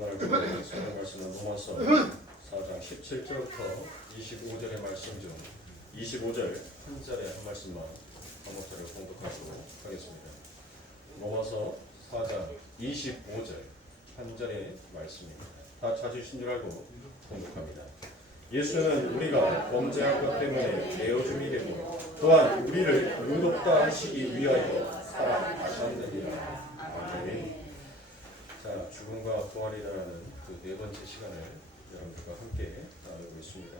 오늘 성경 말씀은 로마서 4장 17절부터 25절의 말씀 중 25절 한 절의 한 말씀만 한목절을 공독하도록 하겠습니다. 로마서 4장 25절 한 절의 말씀입니다. 다 찾으신 줄 알고 공독합니다. 예수는 우리가 범죄한 것 때문에 내어줌이 되고 또한 우리를 의롭다 하시기 위하여 사랑하셨느니라. 아멘. 자, 죽음과 부활이라는 그 네 번째 시간을 여러분들과 함께 나누고 있습니다.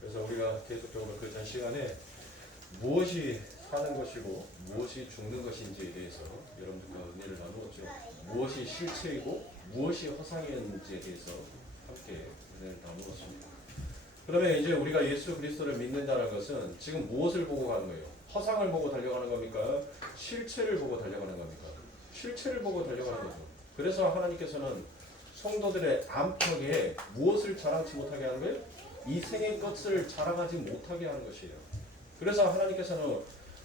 그래서 우리가 계속적으로 그 전 시간에 무엇이 사는 것이고 무엇이 죽는 것인지에 대해서 여러분들과 은혜를 나누었죠. 무엇이 실체이고 무엇이 허상이었는지에 대해서 함께 은혜를 나누었습니다. 그러면 이제 우리가 예수 그리스도를 믿는다는 것은 지금 무엇을 보고 가는 거예요? 허상을 보고 달려가는 겁니까? 실체를 보고 달려가는 겁니까? 실체를 보고 달려가는 거죠. 그래서 하나님께서는 성도들의 안팎에 무엇을 자랑치 못하게 하는 거예요? 이 생의 것을 자랑하지 못하게 하는 것이에요. 그래서 하나님께서는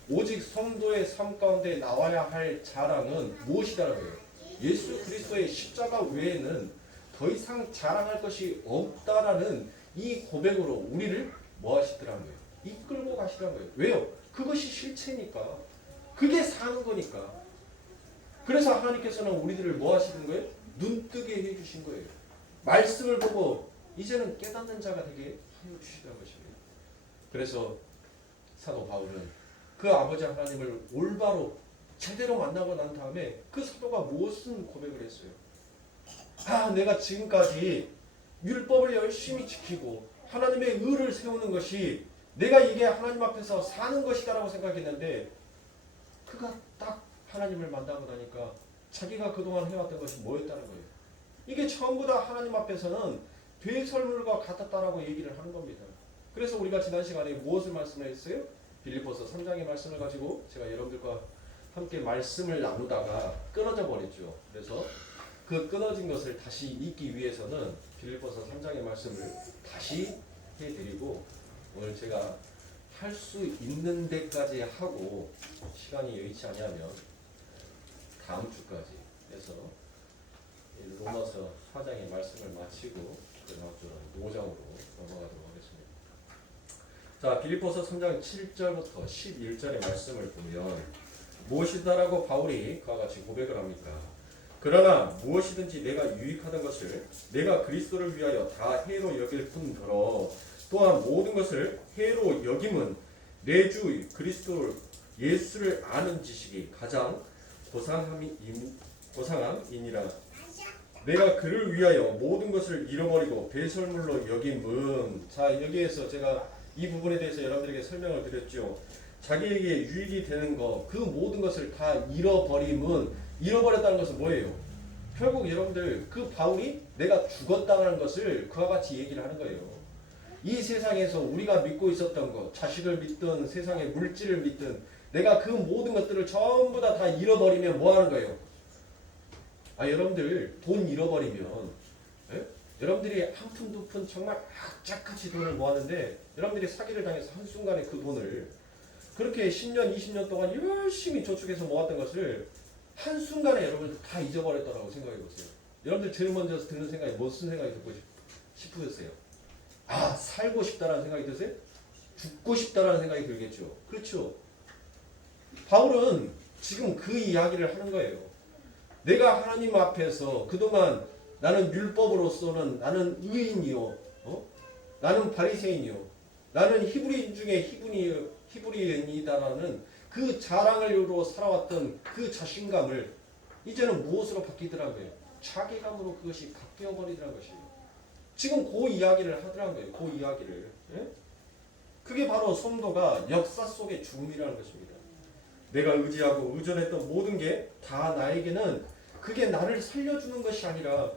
오직 성도의 삶 가운데 나와야 할 자랑은 무엇이다라는 거예요? 예수 그리스도의 십자가 외에는 더 이상 자랑할 것이 없다라는 이 고백으로 우리를 뭐 하시더라는 거예요? 이끌고 가시더라는 거예요. 왜요? 그것이 실체니까. 그게 사는 거니까. 그래서 하나님께서는 우리들을 뭐 하시는 거예요? 눈뜨게 해주신 거예요. 말씀을 보고 이제는 깨닫는 자가 되게 하여 주시라는 것입니다. 그래서 사도 바울은 그 아버지 하나님을 올바로 제대로 만나고 난 다음에 그 사도가 무슨 고백을 했어요? 내가 지금까지 율법을 열심히 지키고 하나님의 의를 세우는 것이 내가 이게 하나님 앞에서 사는 것이다라고 생각했는데 그가 딱 하나님을 만나고 나니까 자기가 그동안 해왔던 것이 뭐였다는 거예요. 이게 전부 다 하나님 앞에서는 되설물과 같았다라고 얘기를 하는 겁니다. 그래서 우리가 지난 시간에 무엇을 말씀을 했어요? 빌립보서 3장의 말씀을 가지고 제가 여러분들과 함께 말씀을 나누다가 끊어져 버렸죠. 그래서 그 끊어진 것을 다시 잊기 위해서는 빌립보서 3장의 말씀을 다시 해드리고 오늘 제가 할 수 있는 데까지 하고 시간이 여의치 않으면 다음 주까지 해서 로마서 4장의 말씀을 마치고 그 다음 주는 5장으로 넘어가도록 하겠습니다. 자, 빌립보서 3장 7절부터 11절의 말씀을 보면 무엇이다라고 바울이 그와 같이 고백을 합니까? 그러나 무엇이든지 내가 유익하던 것을 내가 그리스도를 위하여 다 해로 여길 뿐더러 또한 모든 것을 해로 여김은 내 주 그리스도 예수를 아는 지식이 가장 고상함이니라. 내가 그를 위하여 모든 것을 잃어버리고 배설물로 여김은. 자, 여기에서 제가 이 부분에 대해서 여러분들에게 설명을 드렸죠. 자기에게 유익이 되는 것, 그 모든 것을 다 잃어버림은, 잃어버렸다는 것은 뭐예요? 결국 여러분들 그 바울이 내가 죽었다는 것을 그와 같이 얘기를 하는 거예요. 이 세상에서 우리가 믿고 있었던 것, 자식을 믿든 세상의 물질을 믿든 내가 그 모든 것들을 전부 다 잃어버리면 뭐 하는 거예요? 여러분들 돈 잃어버리면 여러분들이 한 푼 두 푼 정말 악착같이 돈을 모았는데 여러분들이 사기를 당해서 한순간에 그 돈을 그렇게 10년 20년 동안 열심히 저축해서 모았던 것을 한순간에 여러분 다 잊어버렸다고 생각해 보세요. 여러분들 제일 먼저 드는 생각이 무슨 생각이 듣고 싶으세요? 살고 싶다라는 생각이 드세요? 죽고 싶다라는 생각이 들겠죠. 그렇죠. 바울은 지금 그 이야기를 하는 거예요. 내가 하나님 앞에서 그동안 나는 율법으로서는 나는 의인이요, 나는 바리새인이요, 나는 히브리인 중에 히브리인이다라는 그 자랑을 이루어 살아왔던 그 자신감을 이제는 무엇으로 바뀌더라고요? 자괴감으로 그것이 바뀌어버리더라는 것이에요. 지금 그 이야기를 하더라는 거예요. 그 이야기를. 그게 바로 성도가 역사 속의 죽음이라는 것입니다. 내가 의지하고 의존했던 모든 게 다 나에게는 그게 나를 살려주는 것이 아니라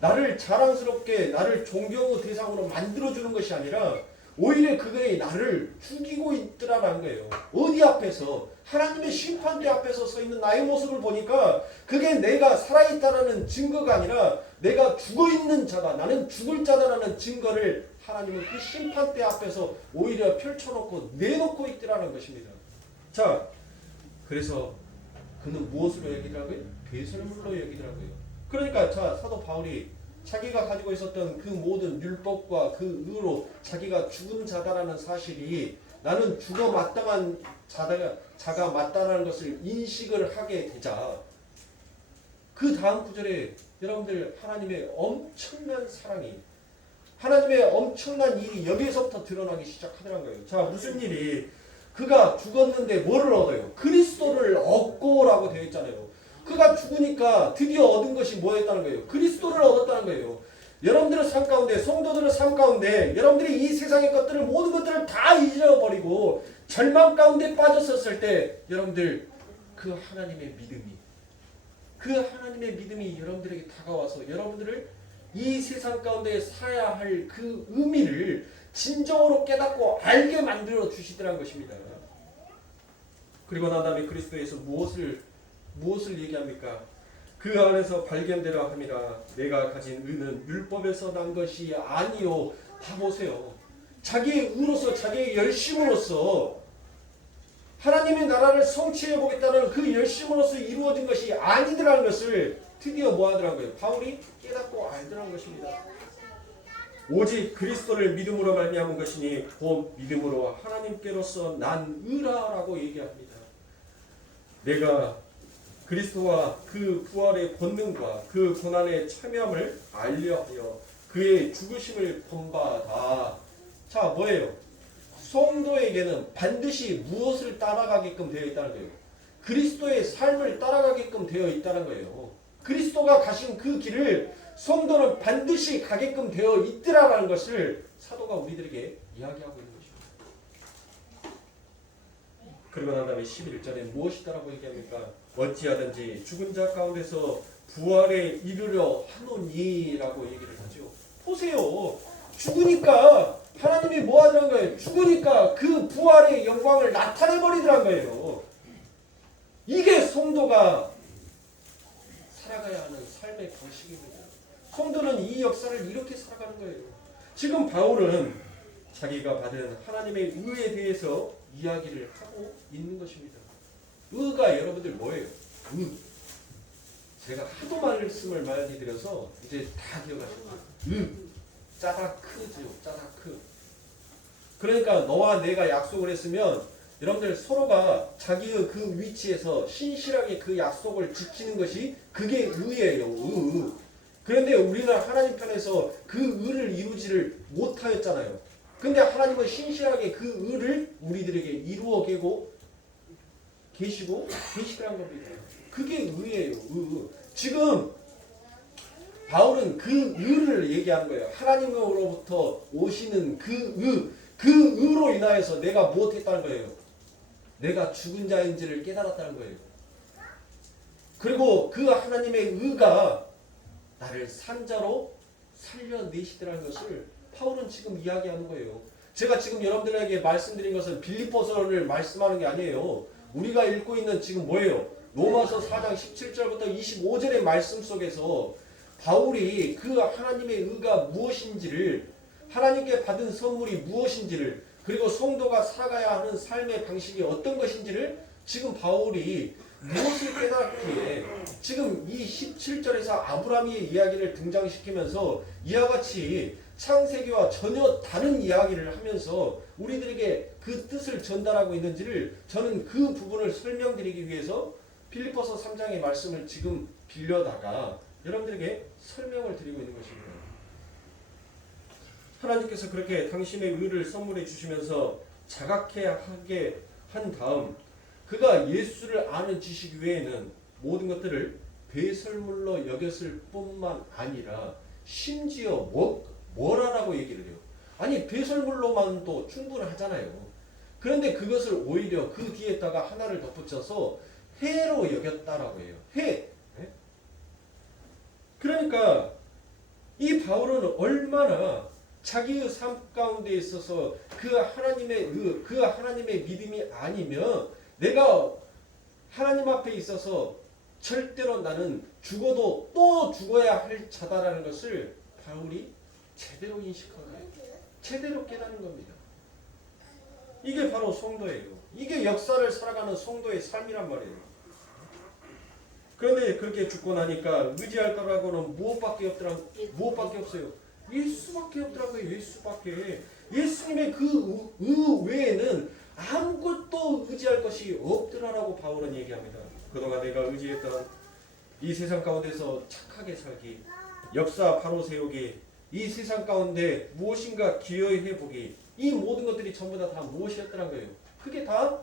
나를 자랑스럽게 나를 존경의 대상으로 만들어주는 것이 아니라 오히려 그게 나를 죽이고 있더라라는 거예요. 어디 앞에서? 하나님의 심판대 앞에서 서 있는 나의 모습을 보니까 그게 내가 살아있다라는 증거가 아니라 내가 죽어있는 자다, 나는 죽을 자다라는 증거를 하나님은 그 심판대 앞에서 오히려 펼쳐놓고 내놓고 있더라는 것입니다. 자, 그래서 그는 무엇으로 여기더라고요? 배설물로 여기더라고요. 그러니까 자, 사도 바울이 자기가 가지고 있었던 그 모든 율법과 그 의로 자기가 죽은 자다라는 사실이 나는 죽어 마땅한 자가 맞다라는 것을 인식을 하게 되자 그 다음 구절에 여러분들 하나님의 엄청난 사랑이 하나님의 엄청난 일이 여기에서부터 드러나기 시작하더란 거예요. 자, 무슨 일이 그가 죽었는데 뭐를 얻어요? 그리스도를 얻고라고 되어 있잖아요. 그가 죽으니까 드디어 얻은 것이 뭐였다는 거예요? 그리스도를 얻었다는 거예요. 여러분들의 삶 가운데 성도들의 삶 가운데 여러분들이 이 세상의 것들을 모든 것들을 다 잊어버리고 절망 가운데 빠졌었을 때 여러분들 그 하나님의 믿음이 여러분들에게 다가와서 여러분들을 이 세상 가운데 살아야 할 그 의미를 진정으로 깨닫고 알게 만들어 주시더란 것입니다. 그리고 난 다음에 그리스도에서 무엇을 얘기합니까? 그 안에서 발견되라 함이라. 내가 가진 의는 율법에서 난 것이 아니요. 다 보세요. 자기의 의로서 자기의 열심으로서 하나님의 나라를 성취해 보겠다는 그 열심으로서 이루어진 것이 아니더라는 것을 드디어 뭐 하더란 거예요? 바울이 깨닫고 알더란 것입니다. 오직 그리스도를 믿음으로 말미암은 것이니 곧 믿음으로 하나님께로서 난 의라라고 얘기합니다. 내가 그리스도와 그 부활의 권능과 그 고난의 참여함을 알려하여 그의 죽으심을 본바다. 자, 뭐예요? 성도에게는 반드시 무엇을 따라가게끔 되어 있다는 거예요? 그리스도의 삶을 따라가게끔 되어 있다는 거예요. 그리스도가 가신 그 길을 성도는 반드시 가게끔 되어 있더라라는 것을 사도가 우리들에게 이야기하고 있는 것입니다. 그리고 난 다음에 11절에 무엇이다라고 얘기합니까? 어찌하든지 죽은 자 가운데서 부활에 이르려 하노니라고 얘기를 하죠. 보세요. 죽으니까 하나님이 뭐 하더란 거예요? 죽으니까 그 부활의 영광을 나타내버리더란 거예요. 이게 성도가 살아가야 하는 삶의 방식입니다. 성도는 이 역사를 이렇게 살아가는 거예요. 지금 바울은 자기가 받은 하나님의 의에 대해서 이야기를 하고 있는 것입니다. 의가 여러분들 뭐예요? 의. 제가 하도 말씀을 많이 드려서 이제 다 기억하실 거예요. 의. 짜다크죠. 짜다크. 그러니까 너와 내가 약속을 했으면 여러분들 서로가 자기의 그 위치에서 신실하게 그 약속을 지키는 것이 그게 의예요. 의. 그런데 우리는 하나님 편에서 그 의를 이루지를 못하였잖아요. 근데 하나님은 신실하게 그 의를 우리들에게 이루어 계시더란 겁니다. 그게 의예요. 의. 지금 바울은 그 의를 얘기하는 거예요. 하나님으로부터 오시는 그 의로 인하여서 내가 무엇했다는 거예요? 내가 죽은 자인지를 깨달았다는 거예요. 그리고 그 하나님의 의가 나를 산자로 살려내시더라는 것을 바울은 지금 이야기하는 거예요. 제가 지금 여러분들에게 말씀드린 것은 빌립보서를 말씀하는 게 아니에요. 우리가 읽고 있는 지금 뭐예요? 로마서 4장 17절부터 25절의 말씀 속에서 바울이 그 하나님의 의가 무엇인지를 하나님께 받은 선물이 무엇인지를 그리고 성도가 살아가야 하는 삶의 방식이 어떤 것인지를 지금 바울이 무엇을 깨닫기에 지금 이 17절에서 아브라함의 이야기를 등장시키면서 이와 같이 창세기와 전혀 다른 이야기를 하면서 우리들에게 그 뜻을 전달하고 있는지를 저는 그 부분을 설명드리기 위해서 빌립보서 3장의 말씀을 지금 빌려다가 여러분들에게 설명을 드리고 있는 것입니다. 하나님께서 그렇게 당신의 의를 선물해 주시면서 자각해 하게 한 다음 그가 예수를 아는 지식 외에는 모든 것들을 배설물로 여겼을 뿐만 아니라 심지어 뭐라라고 얘기를 해요. 아니 배설물로만도 충분하잖아요. 그런데 그것을 오히려 그 뒤에다가 하나를 덧붙여서 해로 여겼다라고 해요. 해. 그러니까 이 바울은 얼마나 자기의 삶 가운데 있어서 그 하나님의 믿음이 아니면 내가 하나님 앞에 있어서 절대로 나는 죽어도 또 죽어야 할 자다라는 것을 바울이 제대로 인식하고 제대로 깨닫는 겁니다. 이게 바로 성도예요. 이게 역사를 살아가는 성도의 삶이란 말이에요. 그런데 그렇게 죽고 나니까 의지할 거라고는 무엇밖에 없어요. 예수밖에 없더라고요. 예수밖에. 예수님의 그 외에는 아무것도 의지할 것이 없더라라고 바울은 얘기합니다. 그동안 내가 의지했던 이 세상 가운데서 착하게 살기, 역사 바로 세우기, 이 세상 가운데 무엇인가 기여해 보기, 이 모든 것들이 전부 다 무엇이었더란 거예요. 그게 다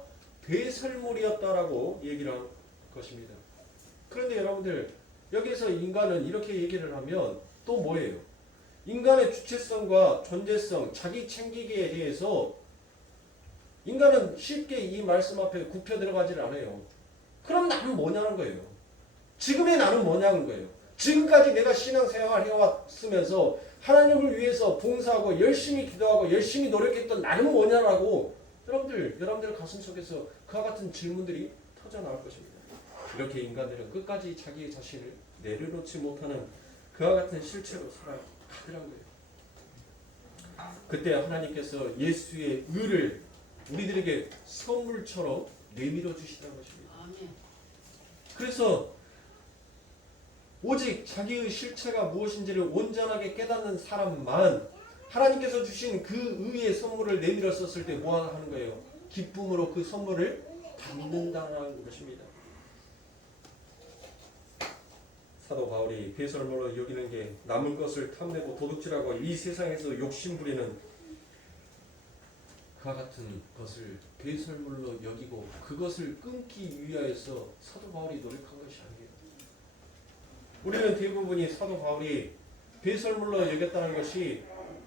배설물이었다라고 얘기를 한 것입니다. 그런데 여러분들 여기서 인간은 이렇게 얘기를 하면 또 뭐예요? 인간의 주체성과 존재성, 자기 챙기기에 대해서 인간은 쉽게 이 말씀 앞에 굽혀 들어가질 않아요. 그럼 나는 뭐냐는 거예요. 지금의 나는 뭐냐는 거예요. 지금까지 내가 신앙생활 해왔으면서 하나님을 위해서 봉사하고 열심히 기도하고 열심히 노력했던 나는 뭐냐라고 여러분들 가슴 속에서 그와 같은 질문들이 터져나올 것입니다. 이렇게 인간들은 끝까지 자기 자신을 내려놓지 못하는 그와 같은 실체로 살아가더라고요. 그때 하나님께서 예수의 의를 우리들에게 선물처럼 내밀어 주시는 것입니다. 그래서 오직 자기의 실체가 무엇인지를 온전하게 깨닫는 사람만 하나님께서 주신 그 의의 선물을 내밀어 썼을 때 뭐 하는 거예요? 기쁨으로 그 선물을 받는다는 것입니다. 사도 바울이 배설물로 여기는 게 남은 것을 탐내고 도둑질하고 이 세상에서 욕심부리는 그와 같은 것을 배설물로 여기고 그것을 끊기 위하여서 사도 바울이 노력한 것이 아니에요. 우리는 대부분이 사도 바울이 배설물로 여겼다는 것이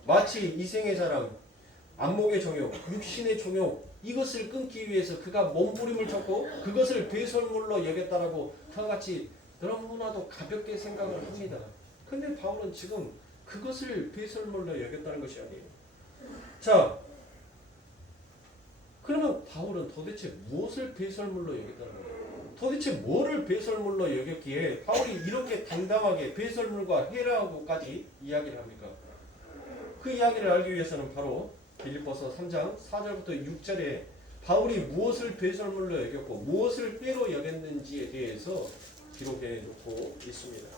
마치 이생의 자랑, 안목의 정욕, 육신의 정욕 이것을 끊기 위해서 그가 몸부림을 쳤고 그것을 배설물로 여겼다라고 그와 같이 너무나도 가볍게 생각을 합니다. 근데 바울은 지금 그것을 배설물로 여겼다는 것이 아니에요. 자, 그러면 바울은 도대체 무엇을 배설물로 여겼다는 거예요? 도대체 뭐를 배설물로 여겼기에 바울이 이렇게 당당하게 배설물과 해라고까지 이야기를 합니까? 그 이야기를 알기 위해서는 바로 빌립보서 3장 4절부터 6절에 바울이 무엇을 배설물로 여겼고 무엇을 해로 여겼는지에 대해서 기록해 놓고 있습니다.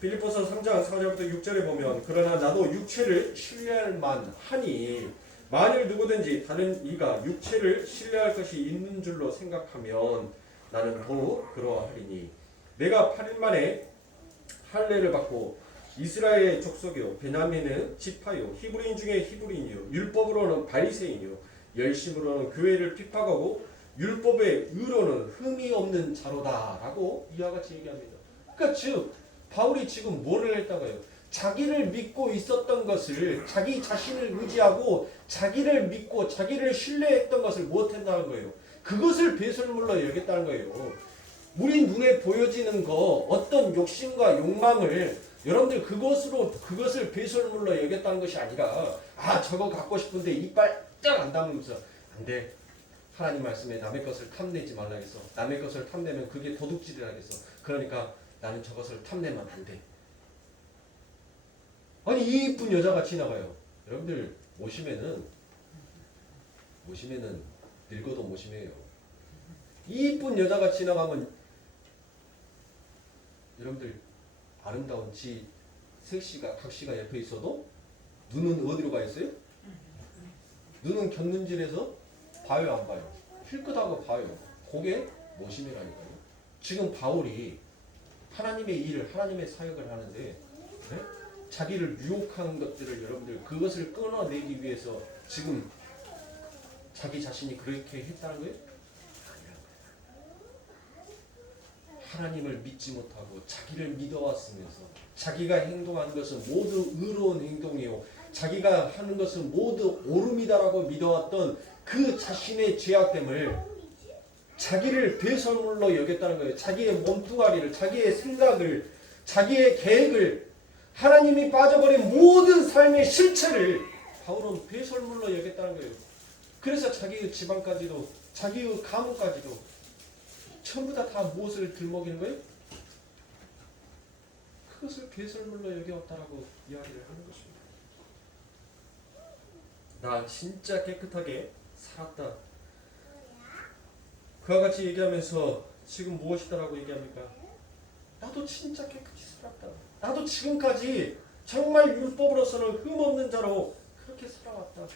빌립보서 3장 4절부터 6절에 보면 그러나 나도 육체를 신뢰할 만하니 만일 누구든지 다른 이가 육체를 신뢰할 것이 있는 줄로 생각하면 나는 더욱 그러하리니 내가 8일 만에 할례를 받고 이스라엘의 족속이요 베냐민은 지파요 히브리인 중에 히브리인이요 율법으로는 바리새인이요 열심으로는 교회를 핍박하고 율법의 의로는 흠이 없는 자로다라고 이와 같이 얘기합니다. 그러니까 즉 바울이 지금 뭐를 했다고요? 자기를 믿고 있었던 것을 자기 자신을 의지하고 자기를 믿고 자기를 신뢰했던 것을 못한다는 거예요. 그것을 배설물로 여겼다는 거예요. 우리 눈에 보여지는 거 어떤 욕심과 욕망을 여러분들 그것을 배설물로 여겼다는 것이 아니라 저거 갖고 싶은데 이빨 딱 안 다물면서 안 돼. 하나님 말씀에 남의 것을 탐내지 말라 해서 남의 것을 탐내면 그게 도둑질이라 해서 그러니까 나는 저것을 탐내면 안 돼. 아니 이 이쁜 여자가 지나가요. 여러분들 모시면은 늙어도 모심해요. 이 이쁜 여자가 지나가면 여러분들 아름다운 각시가 옆에 있어도 눈은 어디로 가 있어요? 눈은 곁눈질해서 봐요 안 봐요? 힐끗하고 봐요. 그게 모심이라니까요. 지금 바울이 하나님의 일을 하나님의 사역을 하는데 네? 자기를 유혹하는 것들을 여러분들 그것을 끊어내기 위해서 지금 자기 자신이 그렇게 했다는 거예요? 하나님을 믿지 못하고 자기를 믿어왔으면서 자기가 행동하는 것은 모두 의로운 행동이요 자기가 하는 것은 모두 옳음이다라고 믿어왔던 그 자신의 죄악됨을 자기를 배설물로 여겼다는 거예요. 자기의 몸뚱아리를 자기의 생각을 자기의 계획을 하나님이 빠져버린 모든 삶의 실체를 바울은 배설물로 여겼다는 거예요. 그래서 자기의 집안까지도 자기의 가문까지도 전부 다 무엇을 들먹이는 거예요? 그것을 배설물로 여겨왔다라고 이야기를 하는 것입니다. 나 진짜 깨끗하게 살았다. 그와 같이 얘기하면서 지금 무엇이다라고 얘기합니까? 나도 진짜 깨끗이 살았다. 나도 지금까지 정말 율법으로서는 흠없는 자로 그렇게 살아왔다.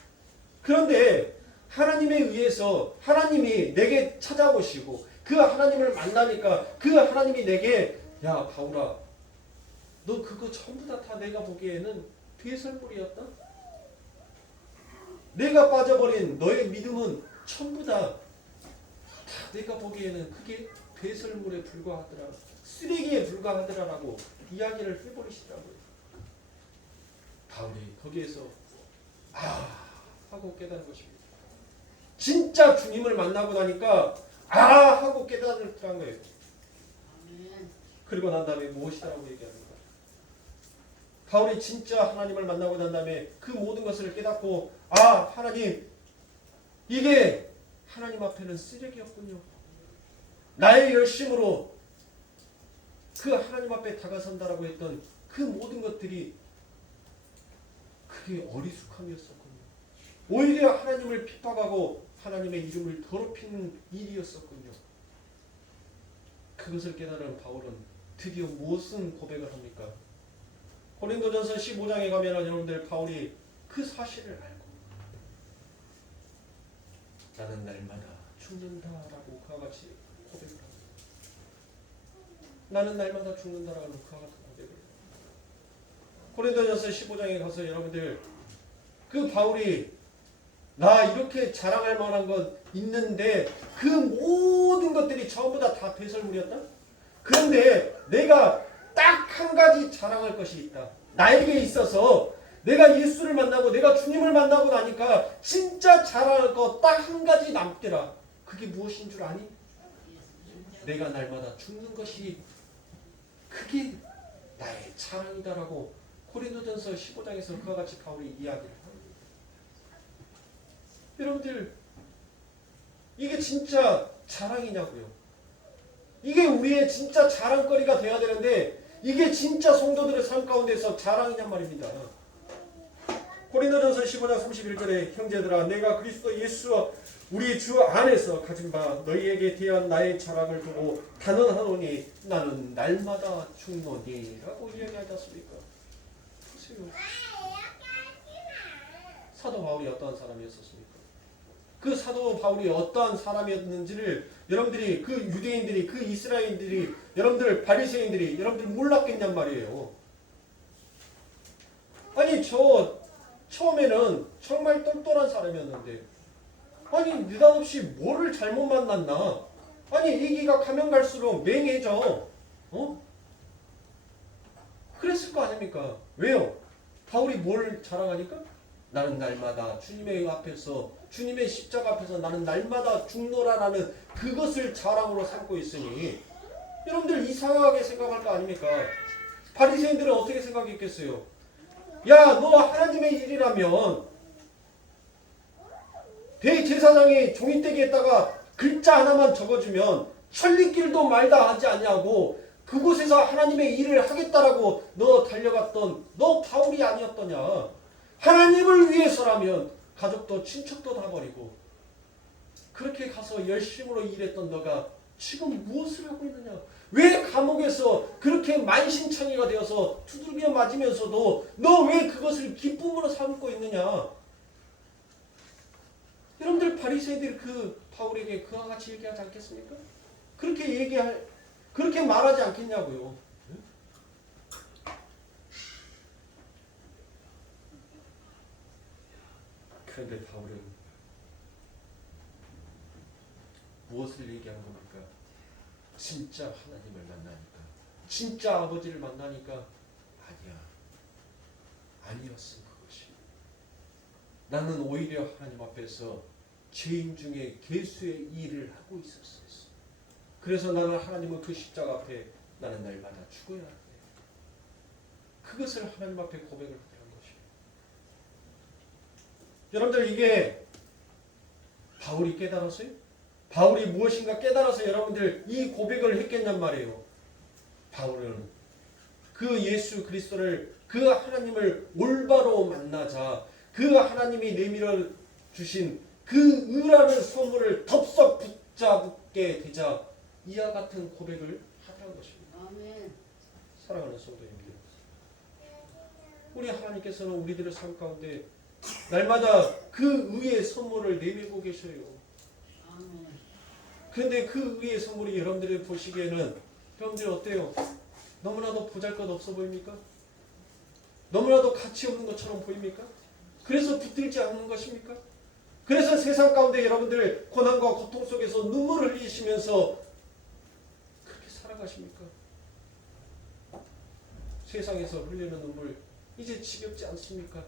그런데 하나님에 의해서 하나님이 내게 찾아오시고 그 하나님을 만나니까 그 하나님이 내게 야 바울아 너 그거 전부 다 내가 보기에는 배설물이었다. 내가 빠져버린 너의 믿음은 전부 다 내가 보기에는 그게 배설물에 불과하더라. 쓰레기에 불과하더라라고 이야기를 해버리시더라고요. 바울이 거기에서 하고 깨달은 것입니다. 진짜 주님을 만나고 나니까 하고 깨달았다는 거예요. 그리고 난 다음에 무엇이라고 얘기합니까? 바울이 진짜 하나님을 만나고 난 다음에 그 모든 것을 깨닫고 하나님 이게 하나님 앞에는 쓰레기였군요. 나의 열심으로 그 하나님 앞에 다가선다라고 했던 그 모든 것들이 그게 어리숙함이었었군요. 오히려 하나님을 핍박하고 하나님의 이름을 더럽히는 일이었었군요. 그것을 깨달은 바울은 드디어 무슨 고백을 합니까? 고린도전서 15장에 가면 여러분들 바울이 그 사실을 알고 나는 날마다 죽는다라고 그와 같이 고백을 합니다. 나는 날마다 죽는다라고 그와 같은 고백을 합니다. 고린도전서 15장에 가서 여러분들 그 바울이 나 이렇게 자랑할 만한 건 있는데 그 모든 것들이 전부 다 배설물이었다? 그런데 내가 딱 한 가지 자랑할 것이 있다. 나에게 있어서 내가 예수를 만나고 내가 주님을 만나고 나니까 진짜 자랑할 거 딱 한 가지 남더라. 그게 무엇인 줄 아니? 내가 날마다 죽는 것이 그게 나의 자랑이다라고 고린도전서 15장에서 그와 같이 바울이 이야기를 합니다. 여러분들 이게 진짜 자랑이냐고요. 이게 우리의 진짜 자랑거리가 돼야 되는데 이게 진짜 성도들의 삶 가운데서 자랑이냔 말입니다. 고린도전서 15장 31절에 형제들아 내가 그리스도 예수와 우리 주 안에서 가진 바 너희에게 대한 나의 자랑을 두고 단언하노니 나는 날마다 죽노니 라고 이야기하지 않습니까? 보세요. 사도 바울이 어떠한 사람이었습니까? 그 사도 바울이 어떠한 사람이었는지를 여러분들이 그 유대인들이 그 이스라엘인들이 여러분들 바리새인들이 여러분들 몰랐겠냔 말이에요. 아니 저 처음에는 정말 똘똘한 사람이었는데 아니 느닷없이 뭐를 잘못 만났나? 아니 얘기가 가면 갈수록 맹해져. 그랬을 거 아닙니까? 왜요? 바울이 뭘 자랑하니까? 나는 날마다 주님의 앞에서 주님의 십자가 앞에서 나는 날마다 죽노라라는 그것을 자랑으로 삼고 있으니 여러분들 이상하게 생각할 거 아닙니까? 바리새인들은 어떻게 생각했겠어요? 야, 너 하나님의 일이라면 대제사장이 종이떼기에다가 글자 하나만 적어주면 천리길도 말다 하지 않냐고 그곳에서 하나님의 일을 하겠다라고 너 달려갔던 너 바울이 아니었더냐? 하나님을 위해서라면 가족도 친척도 다 버리고 그렇게 가서 열심으로 일했던 너가 지금 무엇을 하고 있느냐? 왜 감옥에서 그렇게 만신창이가 되어서 두들겨 맞으면서도 너 왜 그것을 기쁨으로 삼고 있느냐? 여러분들 바리새인들이 그 바울에게 그와 같이 얘기하지 않겠습니까? 그렇게 말하지 않겠냐고요. 그런데 바울은 무엇을 얘기한 겁니까? 진짜 하나님을 만나니까, 진짜 아버지를 만나니까 아니었어 그것이. 나는 오히려 하나님 앞에서 죄인 중에 괴수의 일을 하고 있었어. 그래서 나는 하나님의 그 십자가 앞에 나는 날마다 죽어야 돼. 그것을 하나님 앞에 고백을 하는 것이에요. 여러분들 이게 바울이 깨달았어요? 바울이 무엇인가 깨달아서 여러분들 이 고백을 했겠냔 말이에요. 바울은 그 예수 그리스도를 그 하나님을 올바로 만나자 그 하나님이 내밀어 주신 그 의라는 선물을 덥석 붙잡게 되자 이와 같은 고백을 하라는 것입니다. 아멘. 사랑하는 성도님들, 우리 하나님께서는 우리들의 삶 가운데 날마다 그 의의 선물을 내밀고 계셔요. 그런데 그 의의 선물이 여러분들이 보시기에는 여러분들이 어때요? 너무나도 보잘것없어 보입니까? 너무나도 가치 없는 것처럼 보입니까? 그래서 붙들지 않는 것입니까? 그래서 세상 가운데 여러분들 고난과 고통 속에서 눈물을 흘리시면서 그렇게 살아가십니까? 세상에서 흘리는 눈물 이제 지겹지 않습니까?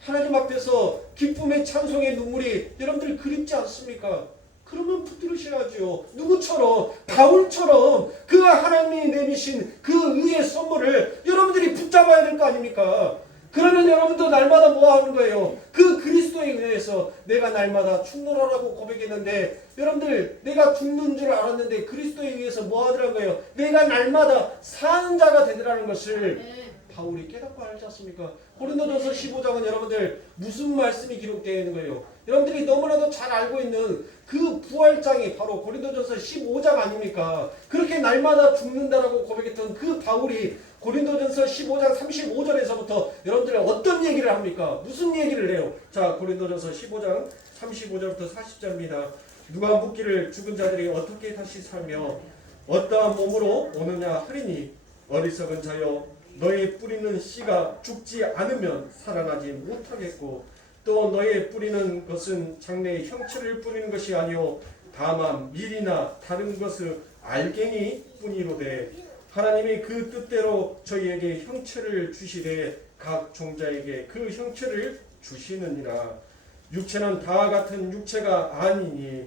하나님 앞에서 기쁨의 찬송의 눈물이 여러분들 그립지 않습니까? 그러면 붙들으셔야죠. 누구처럼? 바울처럼 그 하나님이 내미신 그 의의 선물을 여러분들이 붙잡아야 될 거 아닙니까? 그러면 여러분도 날마다 뭐 하는 거예요? 그 그리스도에 의해서 내가 날마다 죽노라라고 고백했는데 여러분들 내가 죽는 줄 알았는데 그리스도에 의해서 뭐 하더란 거예요? 내가 날마다 사는 자가 되더라는 것을 바울이 깨닫고 알지 않습니까? 고린도전서 15장은 여러분들 무슨 말씀이 기록되어 있는 거예요? 여러분들이 너무나도 잘 알고 있는 그 부활장이 바로 고린도전서 15장 아닙니까? 그렇게 날마다 죽는다라고 고백했던 그 바울이 고린도전서 15장 35절에서부터 여러분들이 어떤 얘기를 합니까? 무슨 얘기를 해요? 자, 고린도전서 15장 35절부터 40절입니다. 누가 묻기를 죽은 자들이 어떻게 다시 살며 어떠한 몸으로 오느냐 하리니 어리석은 자여 너의 뿌리는 씨가 죽지 않으면 살아나지 못하겠고 또 너의 뿌리는 것은 장래의 형체를 뿌리는 것이 아니요 다만 밀이나 다른 것을 알갱이 뿐이로되 하나님이 그 뜻대로 저희에게 형체를 주시되 각 종자에게 그 형체를 주시느니라. 육체는 다 같은 육체가 아니니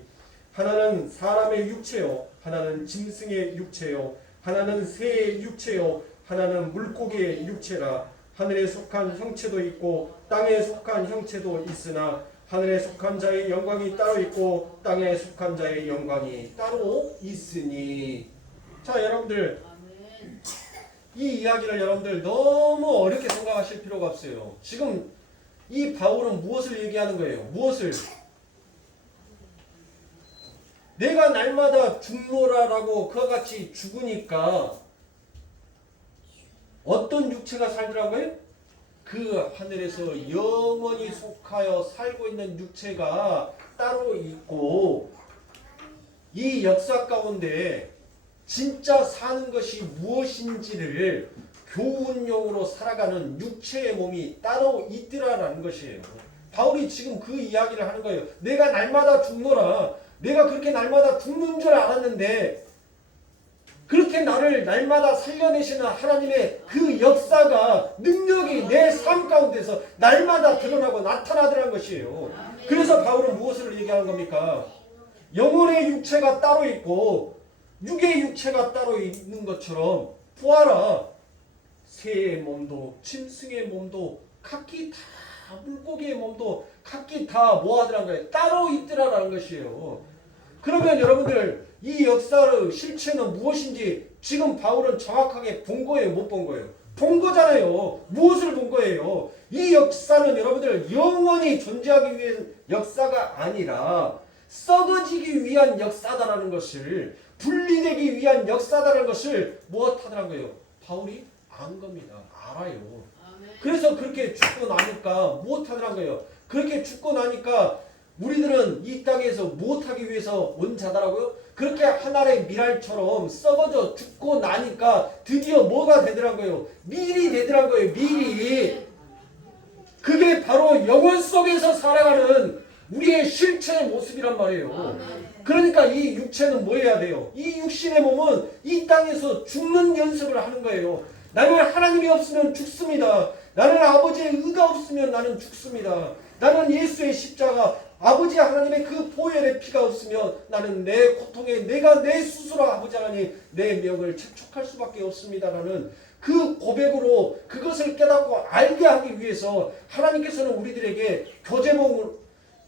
하나는 사람의 육체요 하나는 짐승의 육체요 하나는 새의 육체요 하나는 물고기의 육체라. 하늘에 속한 형체도 있고 땅에 속한 형체도 있으나 하늘에 속한 자의 영광이 따로 있고 땅에 속한 자의 영광이 따로 있으니. 자, 여러분들 이 이야기를 여러분들 너무 어렵게 생각하실 필요가 없어요. 지금 이 바울은 무엇을 얘기하는 거예요? 무엇을? 내가 날마다 죽노라라고 그와 같이 죽으니까 어떤 육체가 살더라고요? 그 하늘에서 영원히 속하여 살고 있는 육체가 따로 있고 이 역사 가운데 진짜 사는 것이 무엇인지를 교훈용으로 살아가는 육체의 몸이 따로 있더라라는 것이에요. 바울이 지금 그 이야기를 하는 거예요. 내가 날마다 죽노라. 내가 그렇게 날마다 죽는 줄 알았는데 그렇게 나를 날마다 살려내시는 하나님의 그 역사가 능력이 내 삶 가운데서 날마다 드러나고 나타나더라는 것이에요. 그래서 바울은 무엇을 얘기하는 겁니까? 영혼의 육체가 따로 있고 육의 육체가 따로 있는 것처럼 보아라. 새의 몸도 짐승의 몸도 각기 다 물고기의 몸도 각기 다 뭐하더란 거예요? 따로 있더라라는 것이에요. 그러면 여러분들 이 역사의 실체는 무엇인지 지금 바울은 정확하게 본 거예요? 못 본 거예요? 본 거잖아요. 무엇을 본 거예요? 이 역사는 여러분들 영원히 존재하기 위한 역사가 아니라 썩어지기 위한 역사다라는 것을 분리되기 위한 역사다라는 것을 무엇하더란 거예요? 바울이 안 겁니다. 알아요. 그래서 그렇게 죽고 나니까 무엇하더란 거예요? 그렇게 죽고 나니까 우리들은 이 땅에서 무엇하기 위해서 온 자다라고요? 그렇게 하늘의 미랄처럼 썩어져 죽고 나니까 드디어 뭐가 되더란 거예요? 밀이 되더란 거예요. 밀이. 그게 바로 영혼 속에서 살아가는 우리의 실체의 모습이란 말이에요. 그러니까 이 육체는 뭐 해야 돼요? 이 육신의 몸은 이 땅에서 죽는 연습을 하는 거예요. 나는 하나님이 없으면 죽습니다. 나는 아버지의 의가 없으면 나는 죽습니다. 나는 예수의 십자가 아버지 하나님의 그 보혈의 피가 없으면 나는 내 고통에 내가 내 스스로 아버지 하나님 내 명을 재촉할 수밖에 없습니다라는 그 고백으로 그것을 깨닫고 알게 하기 위해서 하나님께서는 우리들에게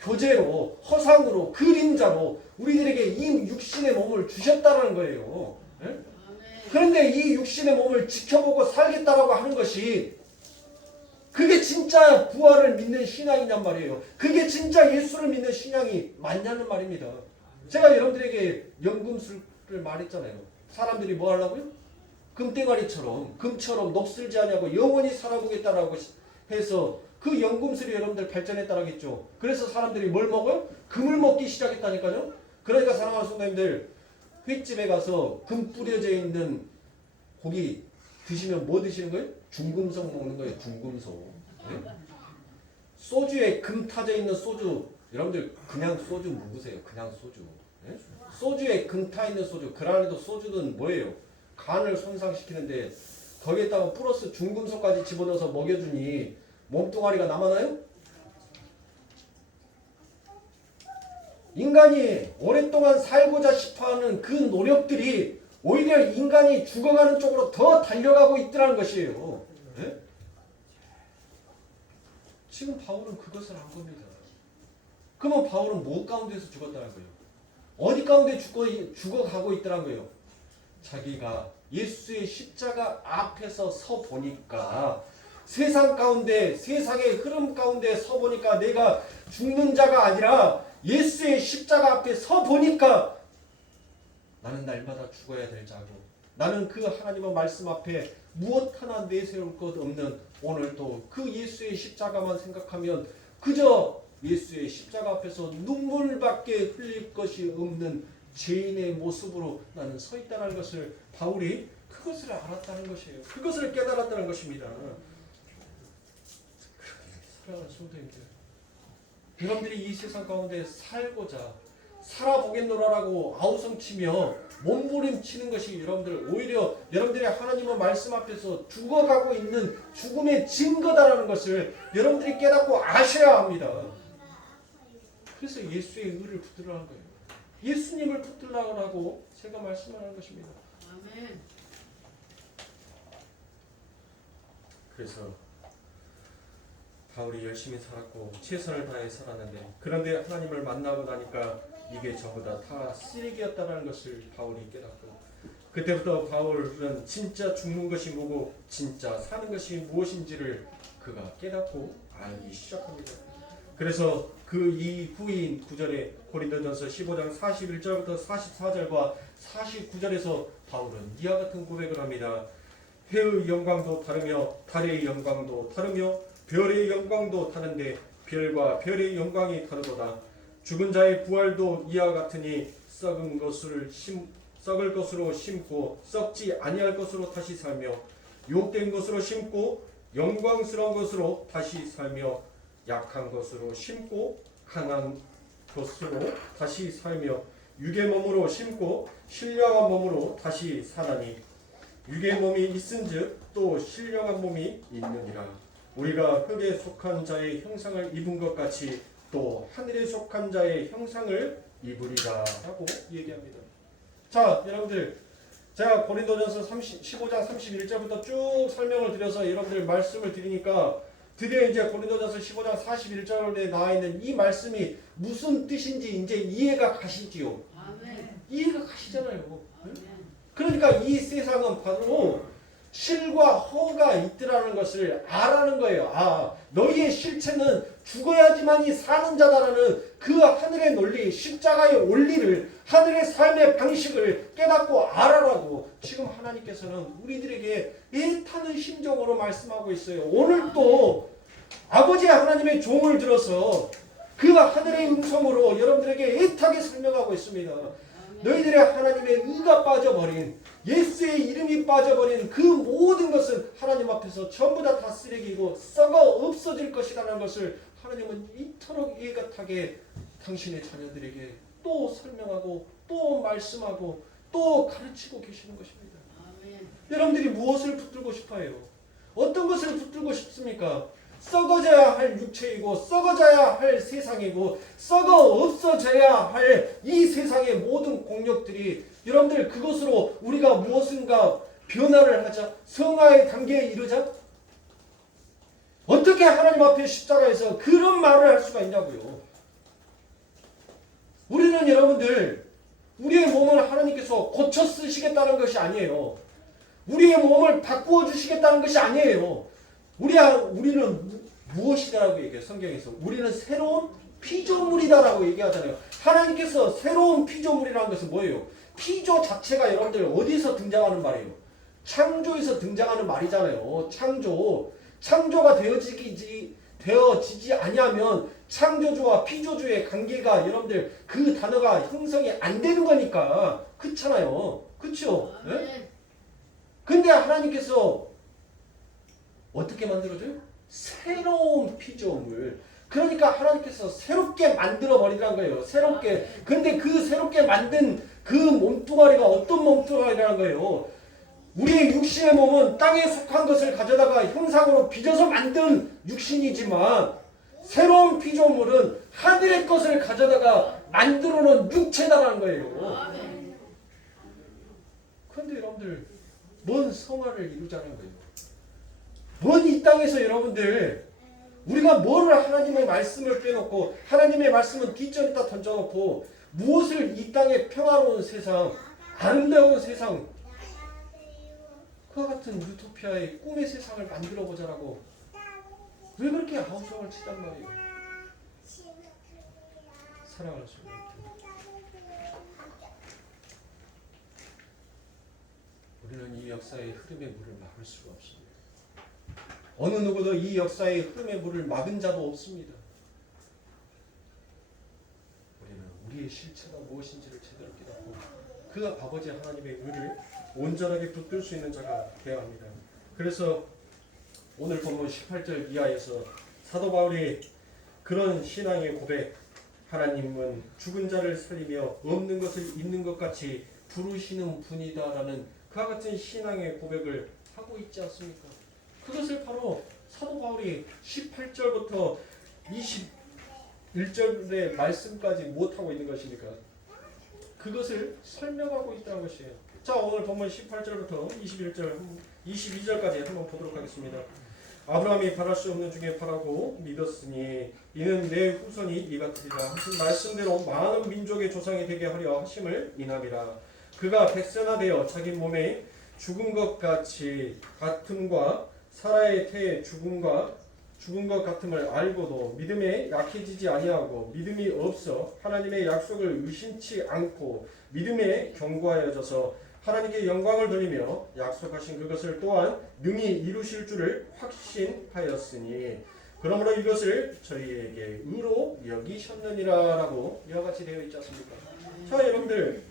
교제로 허상으로 그림자로 우리들에게 이 육신의 몸을 주셨다는 거예요. 네? 그런데 이 육신의 몸을 지켜보고 살겠다라고 하는 것이 그게 진짜 부활을 믿는 신앙이란 말이에요. 그게 진짜 예수를 믿는 신앙이 맞냐는 말입니다. 제가 여러분들에게 연금술을 말했잖아요. 사람들이 뭐 하려고요? 금땡아리처럼 금처럼 녹슬지 아니하고 영원히 살아보겠다라고 해서 그 연금술이 여러분들 발전했다라겠죠. 그래서 사람들이 뭘 먹어요? 금을 먹기 시작했다니까요. 그러니까 사랑하는 성도님들 횟집에 가서 금 뿌려져 있는 고기 드시면 뭐 드시는 거예요? 중금속 먹는 거예요. 중금속. 네? 소주에 금 타져 있는 소주 여러분들 그냥 소주 먹으세요. 그냥 소주. 네? 소주에 금 타 있는 소주 그 안에도 소주는 뭐예요? 간을 손상시키는데 거기에다가 플러스 중금속까지 집어넣어서 먹여주니 몸뚱아리가 남아나요? 인간이 오랫동안 살고자 싶어하는 그 노력들이 오히려 인간이 죽어가는 쪽으로 더 달려가고 있더라는 것이에요. 네? 지금 바울은 그것을 한 겁니다. 그러면 바울은 뭐 가운데서 죽었다는 거예요? 어디 가운데 죽어가고 있더라는 거예요? 자기가 예수의 십자가 앞에서 서 보니까 세상 가운데 세상의 흐름 가운데 서 보니까 내가 죽는 자가 아니라 예수의 십자가 앞에 서 보니까 나는 날마다 죽어야 될 자고 나는 그 하나님의 말씀 앞에 무엇 하나 내세울 것 없는 오늘도 그 예수의 십자가만 생각하면 그저 예수의 십자가 앞에서 눈물밖에 흘릴 것이 없는 죄인의 모습으로 나는 서 있다는 것을 바울이 그것을 알았다는 것이에요. 그것을 깨달았다는 것입니다. 사랑하는 성도님들, 여러분들이 이 세상 가운데 살고자 살아보겠노라라고 아우성치며 몸부림치는 것이 여러분들 오히려 여러분들의 하나님의 말씀 앞에서 죽어가고 있는 죽음의 증거다라는 것을 여러분들이 깨닫고 아셔야 합니다. 그래서 예수의 의를 붙들라는 거예요. 예수님을 붙들라고 제가 말씀하는 것입니다. 아멘. 그래서 바울이 열심히 살았고 최선을 다해 살았는데 그런데 하나님을 만나고 나니까 이게 전부 다 쓰레기였다는 것을 바울이 깨닫고 그때부터 바울은 진짜 죽는 것이 뭐고 진짜 사는 것이 무엇인지를 그가 깨닫고 알기 시작합니다. 그래서 그 이후인 9절에 고린도전서 15장 41절부터 44절과 49절에서 바울은 이와 같은 고백을 합니다. 해의 영광도 다르며 달의 영광도 다르며 별의 영광도 다른데 별과 별의 영광이 다르도다. 죽은 자의 부활도 이와 같으니 썩을 것으로 심고 썩지 아니할 것으로 다시 살며 욕된 것으로 심고 영광스러운 것으로 다시 살며 약한 것으로 심고 강한 것으로 다시 살며 육의 몸으로 심고 신령한 몸으로 다시 사나니 육의 몸이 있은즉 또 신령한 몸이 있느니라. 우리가 흙에 속한 자의 형상을 입은 것 같이 또 하늘에 속한 자의 형상을 입으리라 라고 얘기합니다. 자, 여러분들 제가 고린도전서 15장 31절부터 쭉 설명을 드려서 여러분들 말씀을 드리니까 드디어 이제 고린도전서 15장 41절에 나와 있는 이 말씀이 무슨 뜻인지 이제 이해가 가시지요. 아멘. 이해가 가시잖아요. 아멘. 그러니까 이 세상은 바로 실과 허가 있더라는 것을 알아는 거예요. 아, 너희의 실체는 죽어야지만이 사는 자다라는 그 하늘의 논리, 십자가의 원리를, 하늘의 삶의 방식을 깨닫고 알아라고 지금 하나님께서는 우리들에게 애타는 심정으로 말씀하고 있어요. 오늘 또 아버지 하나님의 종을 들어서 그 하늘의 음성으로 여러분들에게 애타게 설명하고 있습니다. 너희들의 하나님의 의가 빠져버린 예수의 이름이 빠져버린 그 모든 것은 하나님 앞에서 전부 다 쓰레기고 썩어 없어질 것이라는 것을 하나님은 이토록 애같하게 당신의 자녀들에게 또 설명하고 또 말씀하고 또 가르치고 계시는 것입니다. 아멘. 여러분들이 무엇을 붙들고 싶어요? 어떤 것을 붙들고 싶습니까? 썩어져야 할 육체이고 썩어져야 할 세상이고 썩어 없어져야 할 이 세상의 모든 공력들이 여러분들 그것으로 우리가 무엇인가 변화를 하자 성화의 단계에 이르자 어떻게 하나님 앞에 십자가에서 그런 말을 할 수가 있냐고요. 우리는 여러분들 우리의 몸을 하나님께서 고쳐 쓰시겠다는 것이 아니에요. 우리의 몸을 바꾸어 주시겠다는 것이 아니에요. 우리는 무엇이다라고 얘기해요. 성경에서 우리는 새로운 피조물이다라고 얘기하잖아요. 하나님께서 새로운 피조물이라는 것은 뭐예요? 피조 자체가 여러분들 어디서 등장하는 말이에요? 창조에서 등장하는 말이잖아요. 창조가 되어지지 아니하면 창조주와 피조주의 관계가 여러분들 그 단어가 형성이 안 되는 거니까 그렇잖아요. 그렇죠? 네? 근데 하나님께서 어떻게 만들어줘요? 새로운 피조물. 그러니까 하나님께서 새롭게 만들어 버리라는 거예요. 새롭게. 근데 그 새롭게 만든 그 몸뚱아리가 어떤 몸뚱아리라는 거예요. 우리의 육신의 몸은 땅에 속한 것을 가져다가 형상으로 빚어서 만든 육신이지만 새로운 피조물은 하늘의 것을 가져다가 만들어 놓은 육체다라는 거예요. 그런데 여러분들 뭔 성화를 이루자는 거예요. 뭔 이 땅에서 여러분들 우리가 뭐를 하나님의 말씀을 빼놓고 하나님의 말씀은 뒷전에다 던져놓고 무엇을 이 땅의 평화로운 세상 아름다운 세상 그와 같은 유토피아의 꿈의 세상을 만들어 보자라고 왜 그렇게 아우성을 치단 말이에요. 사랑할 수 있는 우리는 이 역사의 흐름의 물을 막을 수가 없습니다. 어느 누구도 이 역사의 흐름의 물을 막은 자도 없습니다. 우리는 우리의 실체가 무엇인지를 제대로 깨닫고 그 아버지 하나님의 의를 온전하게 붙들 수 있는 자가 되어야 합니다. 그래서 오늘 본문 18절 이하에서 사도 바울이 그런 신앙의 고백, 하나님은 죽은 자를 살리며 없는 것을 있는 것 같이 부르시는 분이다라는 그와 같은 신앙의 고백을 하고 있지 않습니까? 그것을 바로 사도 바울이 18절부터 21절의 말씀까지 못하고 있는 것이니까 그것을 설명하고 있다는 것이에요. 자, 오늘 본문 18절부터 22절까지 한번 보도록 하겠습니다. 아브라함이 바랄 수 없는 중에 바라고 믿었으니 이는 내 후손이 이 같으리라 하신 말씀대로 많은 민족의 조상이 되게 하려 하심을 인함이라. 그가 백선화되어 자기 몸에 죽은 것 같음과 사라의 태에 죽은 것 같음을 알고도 믿음에 약해지지 아니하고 믿음이 없어 하나님의 약속을 의심치 않고 믿음에 견고하여져서 하나님께 영광을 돌리며 약속하신 그것을 또한 능히 이루실 줄을 확신하였으니 그러므로 이것을 저희에게 의로 여기셨느니라라고 이와 같이 되어 있지 않습니까? 자, 여러분들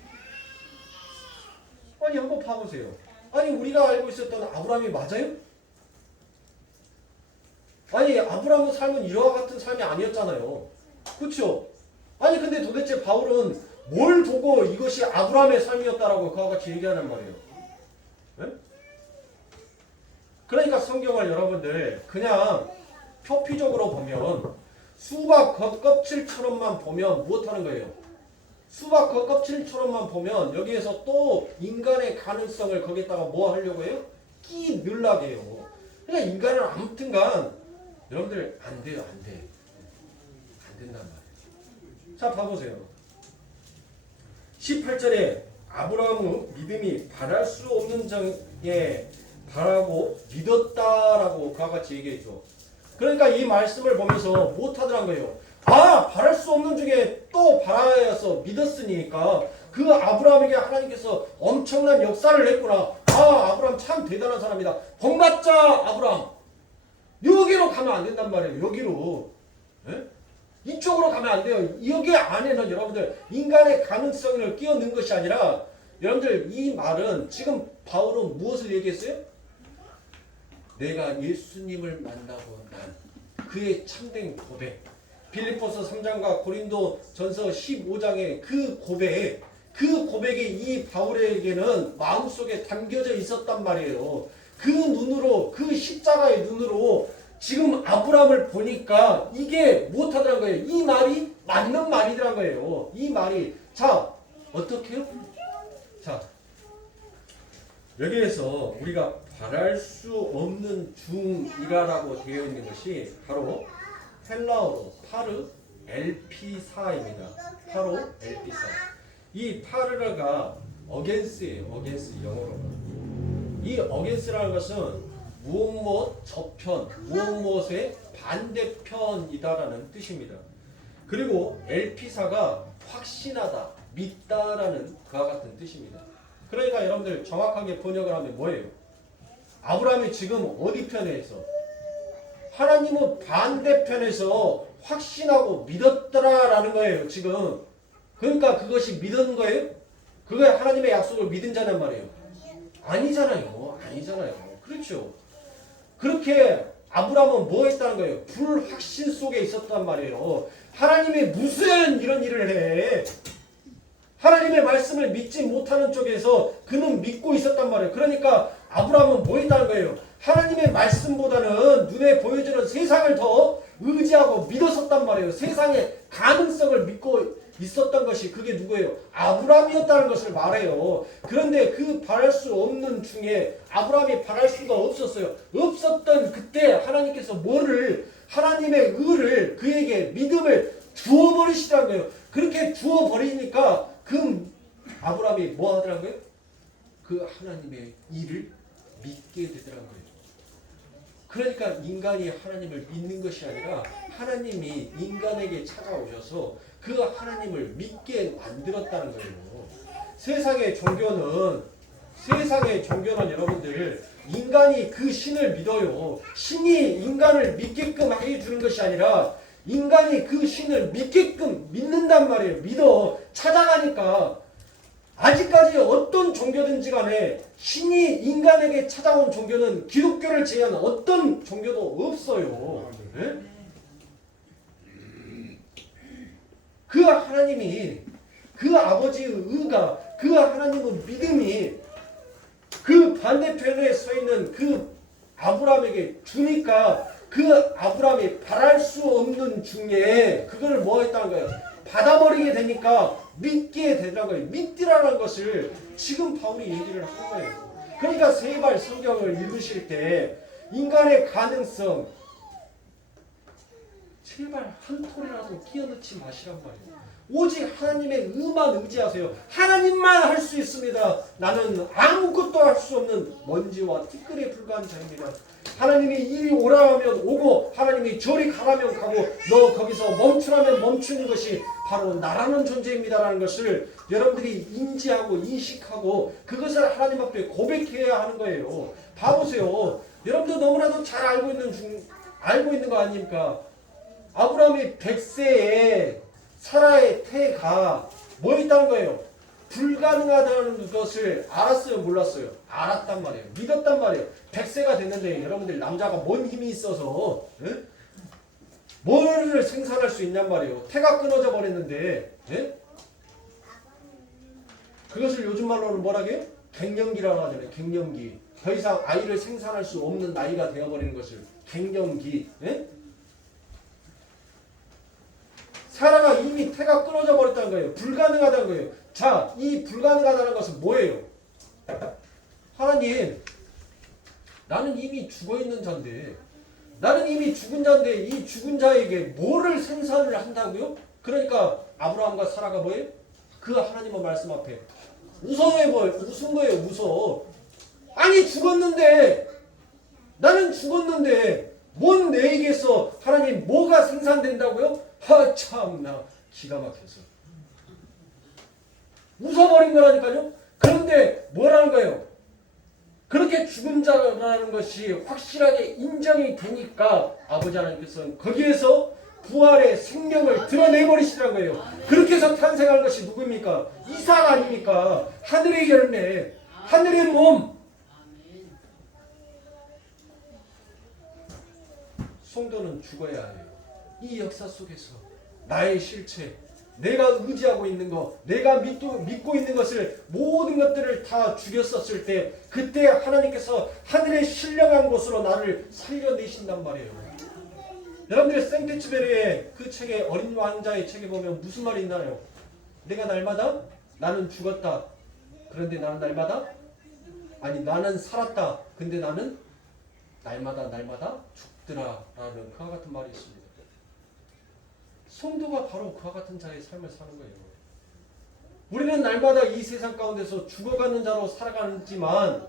아니 한번 봐보세요. 아니 우리가 알고 있었던 아브라함이 맞아요? 아니 아브라함의 삶은 이와 같은 삶이 아니었잖아요. 그렇죠? 아니 근데 도대체 바울은 뭘 보고 이것이 아브라함의 삶이었다라고 그와 같이 얘기하는 말이에요. 네? 그러니까 성경을 여러분들 그냥 표피적으로 보면 수박 겉껍질처럼만 보면 무엇하는 거예요? 수박 겉껍질처럼만 보면 여기에서 또 인간의 가능성을 거기다가 뭐 하려고 해요? 끼 넣으려고 해요. 그러니까 인간은 아무튼간 여러분들 안 돼요. 안 돼. 안 된단 말이에요. 자 봐보세요. 18절에 아브라함의 믿음이 바랄 수 없는 정에 바라고 믿었다라고 그와 같이 얘기했죠. 그러니까 이 말씀을 보면서 못하더란 거예요. 아 바랄 수 없는 중에 또 바라서 믿었으니까 그 아브라함에게 하나님께서 엄청난 역사를 했구나. 아 아브라함 참 대단한 사람이다. 복받자 아브라함. 여기로 가면 안 된단 말이에요. 여기로. 네? 이쪽으로 가면 안 돼요. 여기 안에는 여러분들 인간의 가능성을 끼워 넣은 것이 아니라 여러분들 이 말은 지금 바울은 무엇을 얘기했어요? 내가 예수님을 만나고 난 그의 참된 고백 빌립보서 3장과 고린도 전서 15장의 그 고백이 이 바울에게는 마음속에 담겨져 있었단 말이에요. 그 눈으로 그 십자가의 눈으로 지금 아브라함을 보니까 이게 못하더란 거예요. 이 말이 맞는 말이더란 거예요. 이 말이 자 어떻게요? 자 여기에서 우리가 바랄 수 없는 중이라고 되어 있는 것이 바로 헬라어로 파르 엘피사입니다. 바로 엘피사. 이 파르가 어겐스예요. 어겐스 영어로는. 이 어겐스라는 것은 무엇 저편, 무엇의 반대편이다라는 뜻입니다. 그리고 엘피사가 확신하다, 믿다라는 그와 같은 뜻입니다. 그러니까 여러분들 정확하게 번역을 하면 뭐예요? 아브라함이 지금 어디 편에 있어? 하나님은 반대편에서 확신하고 믿었더라라는 거예요. 지금. 그러니까 그것이 믿은 거예요? 그게 하나님의 약속을 믿은 자란 말이에요. 아니잖아요. 아니잖아요. 그렇죠. 그렇게 아브라함은 뭐 했다는 거예요? 불확신 속에 있었단 말이에요. 하나님이 무슨 이런 일을 해? 하나님의 말씀을 믿지 못하는 쪽에서 그는 믿고 있었단 말이에요. 그러니까 아브라함은 뭐 했다는 거예요? 하나님의 말씀보다는 눈에 보여주는 세상을 더 의지하고 믿었었단 말이에요. 세상의 가능성을 믿고 있었던 것이 그게 누구예요? 아브라함이었다는 것을 말해요. 그런데 그 바랄 수 없는 중에 아브라함이 바랄 수가 없었어요. 없었던 그때 하나님께서 뭐를 하나님의 의를 그에게 믿음을 주어버리시라는 거예요. 그렇게 주어버리니까 그 아브라함이 뭐 하더라고요? 그 하나님의 일을 믿게 되더라는 거예요. 그러니까 인간이 하나님을 믿는 것이 아니라 하나님이 인간에게 찾아오셔서 그 하나님을 믿게 만들었다는 거예요. 세상의 종교는 여러분들 인간이 그 신을 믿어요. 신이 인간을 믿게끔 해주는 것이 아니라 인간이 그 신을 믿게끔 믿는단 말이에요. 믿어 찾아가니까 아직까지 어떤 종교든지 간에 신이 인간에게 찾아온 종교는 기독교를 제외한 어떤 종교도 없어요. 네? 그 하나님이 그 아버지의 의가 그 하나님의 믿음이 그 반대편에 서 있는 그 아브라함에게 주니까 그 아브라함이 바랄 수 없는 중에 그걸 뭐 했다는 거예요? 받아버리게 되니까 믿게 되는 거예요. 믿기라는 것을 지금 바울이 얘기를 하는 거예요. 그러니까 세발 성경을 읽으실 때 인간의 가능성 제발 한 톨이라도 끼어넣지 마시란 말이에요. 오직 하나님의 의만 의지하세요. 하나님만 할 수 있습니다. 나는 아무것도 할 수 없는 먼지와 티끌에 불과한 자입니다. 하나님이 이리 오라 하면 오고 하나님이 저리 가라면 가고 너 거기서 멈추라면 멈추는 것이 바로 나라는 존재입니다라는 것을 여러분들이 인지하고 인식하고 그것을 하나님 앞에 고백해야 하는 거예요. 봐보세요. 여러분도 너무나도 잘 알고 있는 거 아닙니까? 아브라함이 100세에 사라의 태가 뭐 있다는 거예요? 불가능하다는 것을 알았어요? 몰랐어요? 알았단 말이에요. 믿었단 말이에요. 100세가 됐는데 여러분들 남자가 뭔 힘이 있어서 에? 뭐를 생산할 수 있냔 말이에요. 태가 끊어져 버렸는데 에? 그것을 요즘 말로는 뭐라고 해요? 갱년기라고 하잖아요. 갱년기. 더 이상 아이를 생산할 수 없는 나이가 되어버리는 것을 갱년기. 에? 사라가 이미 태가 끊어져 버렸다는 거예요. 불가능하다는 거예요. 자, 이 불가능하다는 것은 뭐예요? 하나님, 나는 이미 죽어있는 자인데 나는 이미 죽은 자인데 이 죽은 자에게 뭐를 생산을 한다고요? 그러니까 아브라함과 사라가 뭐예요? 그 하나님의 말씀 앞에 웃은 거예요. 웃어. 아니 나는 죽었는데 뭔 내에게서 하나님 뭐가 생산된다고요? 참나 기가 막혀서 웃어버린 거라니까요. 그런데 뭐라는 거예요? 그렇게 죽은 자라는 것이 확실하게 인정이 되니까 아버지 하나님께서는 거기에서 부활의 생명을 드러내버리시라는 거예요. 그렇게 해서 탄생한 것이 누구입니까? 이삭 아닙니까? 하늘의 열매, 하늘의 몸. 성도는 죽어야 해요. 이 역사 속에서 나의 실체, 내가 의지하고 있는 것, 내가 믿고 있는 것을 모든 것들을 다 죽였었을 때 그때 하나님께서 하늘의 신령한 곳으로 나를 살려내신단 말이에요. 여러분들의 생테츠베르의 그 책에 어린 왕자의 책에 보면 무슨 말이 있나요? 내가 날마다 나는 죽었다. 그런데 나는 날마다 나는 살았다. 근데 나는 날마다 죽더라 라는 그와 같은 말이 있습니다. 성도가 바로 그와 같은 자의 삶을 사는 거예요. 우리는 날마다 이 세상 가운데서 죽어가는 자로 살아가지만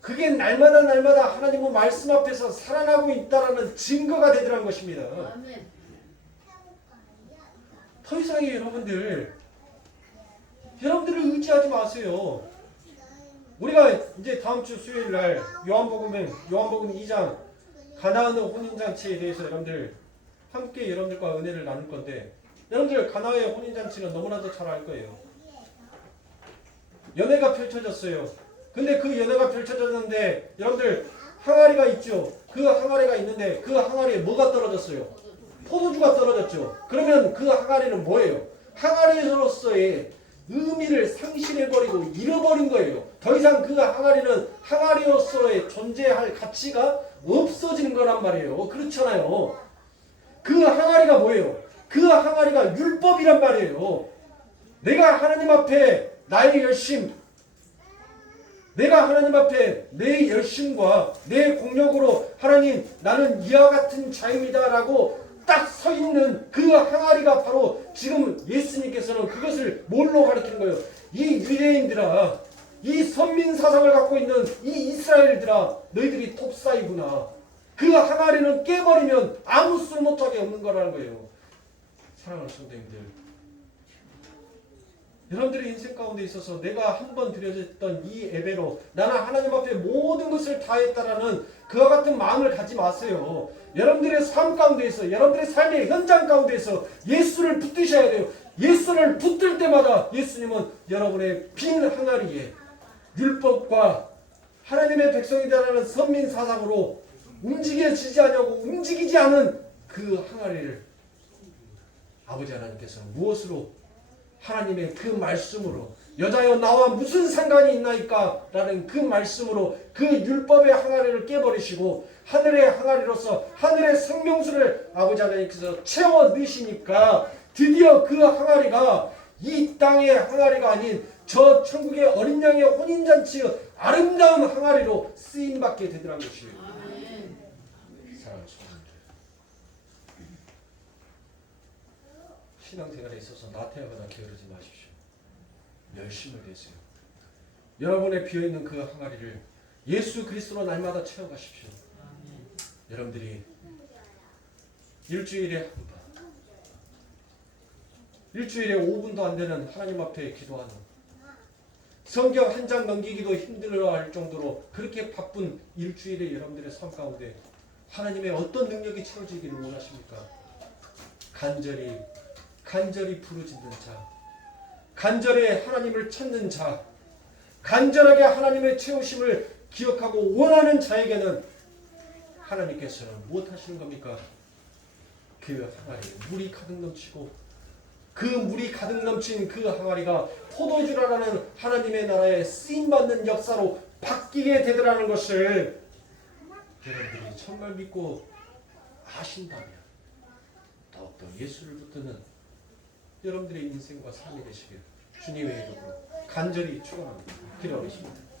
그게 날마다 하나님의 말씀 앞에서 살아나고 있다라는 증거가 되더라는 것입니다. 더 이상의 여러분들을 의지하지 마세요. 우리가 이제 다음 주 수요일 날 요한복음 2장 가나안의 혼인잔치에 대해서 여러분들 함께 여러분들과 은혜를 나눌 건데, 여러분들 가나안의 혼인잔치는 너무나도 잘 알 거예요. 연회가 펼쳐졌어요. 근데 그 연회가 펼쳐졌는데 여러분들 항아리가 있죠. 그 항아리가 있는데 그 항아리에 뭐가 떨어졌어요? 포도주가 떨어졌죠. 그러면 그 항아리는 뭐예요? 항아리로서의 의미를 상실해버리고 잃어버린 거예요. 더 이상 그 항아리는 항아리로서의 존재할 가치가 없어지는 거란 말이에요. 그렇잖아요. 그 항아리가 뭐예요? 그 항아리가 율법이란 말이에요. 내가 하나님 앞에 나의 열심, 내가 하나님 앞에 내 열심과 내 공력으로 하나님 나는 이와 같은 자입니다 라고 딱 서 있는 그 항아리가 바로 지금 예수님께서는 그것을 뭘로 가리키는 거예요? 이 유대인들아, 이 선민 사상을 갖고 있는 이 이스라엘들아, 너희들이 톱사이구나. 그 항아리는 깨버리면 아무 쓸모짝이 없는 거라는 거예요. 사랑하는 성도님들, 여러분들의 인생 가운데 있어서 내가 한번 드려졌던 이 예배로 나는 하나님 앞에 모든 것을 다했다라는 그와 같은 마음을 갖지 마세요. 여러분들의 삶 가운데에서, 여러분들의 삶의 현장 가운데에서 예수를 붙드셔야 돼요. 예수를 붙들 때마다 예수님은 여러분의 빈 항아리에 율법과 하나님의 백성이다라는 선민 사상으로 움직여지지 않냐고 움직이지 않은 그 항아리를 아버지 하나님께서는 무엇으로, 하나님의 그 말씀으로, 여자여 나와 무슨 상관이 있나이까 라는 그 말씀으로 그 율법의 항아리를 깨버리시고 하늘의 항아리로서 하늘의 생명수를 아버지 하나님께서 채워 넣으시니까 드디어 그 항아리가 이 땅의 항아리가 아닌 저 천국의 어린 양의 혼인잔치의 아름다운 항아리로 쓰임받게 되더란 것이에요. 사랑하는 성도님들, 신앙생활에 있어서 나태하거나 게으르지 마십시오. 열심을 내세요. 여러분의 비어있는 그 항아리를 예수 그리스도로 날마다 채워가십시오. 여러분들이 일주일에 한 번, 일주일에 5분도 안 되는 하나님 앞에 기도하는, 성경 한 장 넘기기도 힘들어할 정도로 그렇게 바쁜 일주일에 여러분들의 삶 가운데 하나님의 어떤 능력이 채워지기를 원하십니까? 간절히 부르짖는 자, 간절히 하나님을 찾는 자, 간절하게 하나님의 채우심을 기억하고 원하는 자에게는 하나님께서는 무엇 하시는 겁니까? 그 항아리에 물이 가득 넘치고 그 물이 가득 넘친 그 항아리가 포도주라는 하나님의 나라에 쓰임받는 역사로 바뀌게 되더라는 것을 여러분들이 정말 믿고 아신다면 더욱더 예수를 붙드는 여러분들의 인생과 삶이 되시길 주님의 이름으로 간절히 축원합니다. 기도하겠습니다.